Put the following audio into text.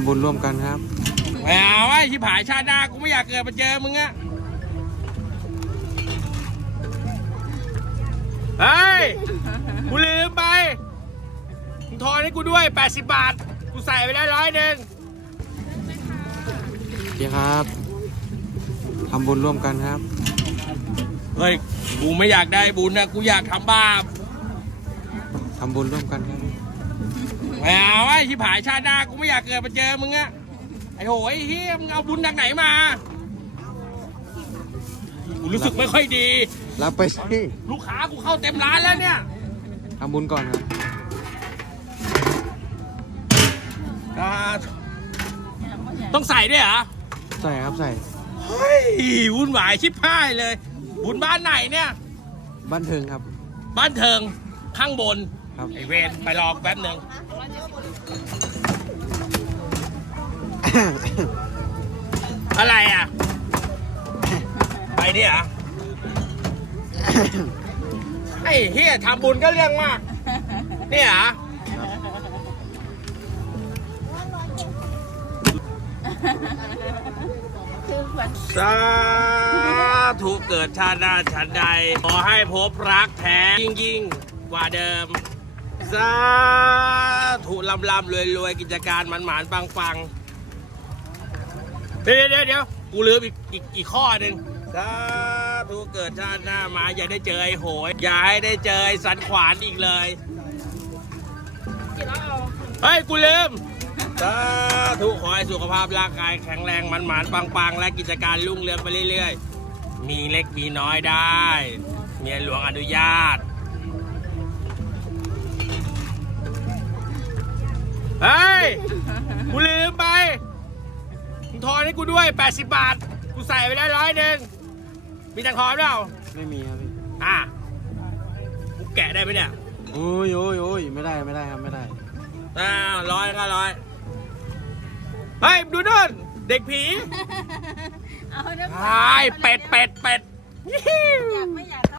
ำบุญร่วมกันครับไม่เอาไอ้ชิบหายชาติหน้ากูไม่อยากเกิดมาเจอมึงอะเฮ้ย กูลืมไป มึงทอนให้กูด้วย 80 บาท กูใส่ไปได้ร้อยหนึ่งพี่ครับทำบุญร่วมกันครับ เฮ้ย กูไม่อยากได้บุญนะ กูอยากทำบาป ทำบุญร่วมกันครับ ไม่เอาไอ้ชิบหายชาติหน้ากูไม่อยากเกิดมาเจอมึงอะไอ้โหไอ้เฮียมึงเอาบุญจากไหนมากูรู้สึกไม่ค่อยดี รับไปสิลูกค้ากูเข้าเต็มร้านแล้วเนี่ยทำบุญก่อนครับอ่าต้องใส่ด้วยเหรอ ใส่ครับใส่เฮ้ยวุ่นวายชิบหายเลย บุญบ้านไหนเนี่ย บ้านเทิงครับ บ้านเทิงข้างบน ครับไอเวนไปรอแป๊บหนึ่งอะไรอะ ไปเนี่ยไอ้เฮียทำบุญก็เรื่องมาก เนี่ยเหรอสาธุเกิดชาติหน้าชาติใด ขอให้พบรักแท้ยิ่งยิ่งกว่าเดิม สาธุลำลำรวยรวยกิจการหมันหมานปังปังเดี๋ยวเดี๋ยวเดี๋ยวกูลืมอีกอีกอีกข้อหนึ่งสาธุเกิดชาติหน้ามาอย่าได้เจอไอ้โหยอย่าให้ได้เจอไอ้สันขวานอีกเลยเฮ้ย กูลืมสาธุขอให้สุขภาพร่างกายแข็งแรงมันหมานปังปังและกิจการรุ่งเรืองไปเรื่อยๆ มีเล็กมีน้อยได้ เมียหลวงอนุญาต กูลืมไปมึงทอนให้กูด้วย 80 บาท กูใส่ไปได้ร้อยหนึ่งมีตังค์ทอนเปล่าไม่มีครับพี่อะกูแกะได้ไหมเนี่ยโอ้ยโอ้ยโอ้ยไม่ได้ไม่ได้ครับไม่ได้ อ่าร้อยก็ร้อยเฮ้ยดูนู่นเด็กผีเอาเดี๋ยวไอ้เป็ดเป็ดเป็ด อยากไม่อยาก